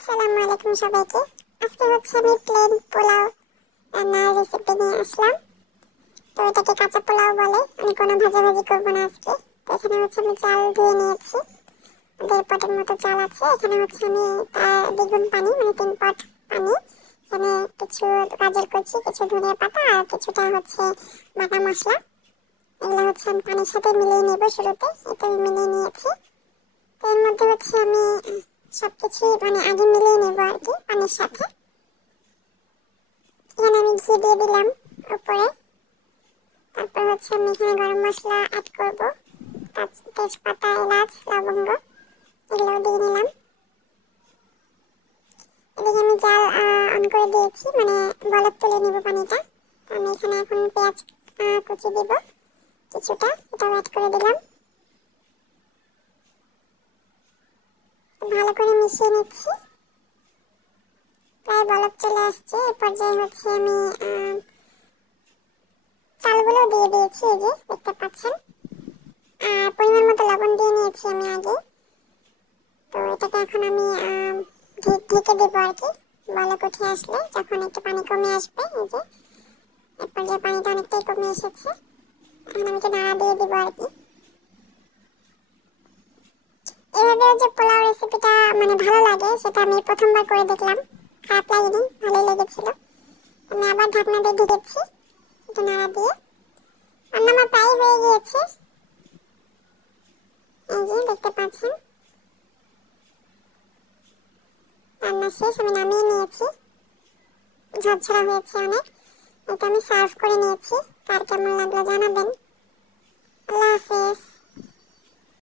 আসসালামু আলাইকুম সবাইকে। আজকে হচ্ছে আমি প্লেন পোলাও রান্নার রেসিপি নিয়ে আসলাম। তো এটাকে কাঁচা পোলাও বলে। আমি কোনো ভাজাভাজি করব না আজকে। তো এখানে হচ্ছে আমি চাল ধুয়ে নিয়েছি, 1.5 পটের মতো চাল আছে। এখানে হচ্ছে আমি তার দ্বিগুণ পানি, মানে 3 পট পানি। এখানে কিছু গাজর কুচি, কিছু ধনিয়া পাতা আর কিছুটা হচ্ছে বাটা মশলা, এগুলো হচ্ছে আমি পানির সাথে মিলিয়ে নেব। শুরুতে এটা আমি মিলিয়ে নিয়েছি। তো এর মধ্যে হচ্ছে আমি সবকিছু মানে আগে মিলিয়ে নেব আর কি পানির সাথে। এখানে আমি ঘি দিয়ে দিলাম উপরে। তারপর হচ্ছে আমি এখানে গরম মশলা অ্যাড করব, তেজপাতা, এলাচ, লবঙ্গ এগুলো দিয়ে নিলাম। এদিকে আমি জাল অন করে দিয়েছি, মানে বলক তুলে নিব পানিটা। তো আমি এখানে এখন পেঁয়াজ কুচি দিব কিছুটা, এটাও অ্যাড করে দিলাম। ভালো করে মিশিয়ে নিচ্ছি। প্রায় বলক চলে আসছে। এই পর্যায়ে হচ্ছে আমি চালগুলো দিয়ে দিয়েছি, এই যে দেখতে পাচ্ছেন। আর পরিমাণ মতো লবণ দিয়ে নিয়েছি আমি আগে। তো এটাকে এখন আমি ঢেকে দেবো আর কি। বলক উঠে আসলে যখন একটু পানি কমে আসবে, এই যে এরপর যে পানিটা অনেকটাই কমে এসেছে, এখন আমি একটু নাড়া দিয়ে দেবো আর কি। এভাবে যে পোলাও রেসিপিটা মানে ভালো লাগে, সেটা আমি প্রথমবার করে দেখলাম। খারাপ লাগেনি, ভালোই লেগেছিল। আমি আবার ঢাকনা দিয়ে ঢেকেছি একটু নাড়া দিয়ে। রান্না আমার প্রায় হয়ে গিয়েছে, এই যে দেখতে পাচ্ছেন। রান্না শেষ, আমি নামিয়ে নিয়েছি। ঝরঝরা হয়েছে অনেক। এটা আমি সার্ভ করে নিয়েছি। কার কেমন লাগলো জানাবেন। আল্লাহ হাফেজ।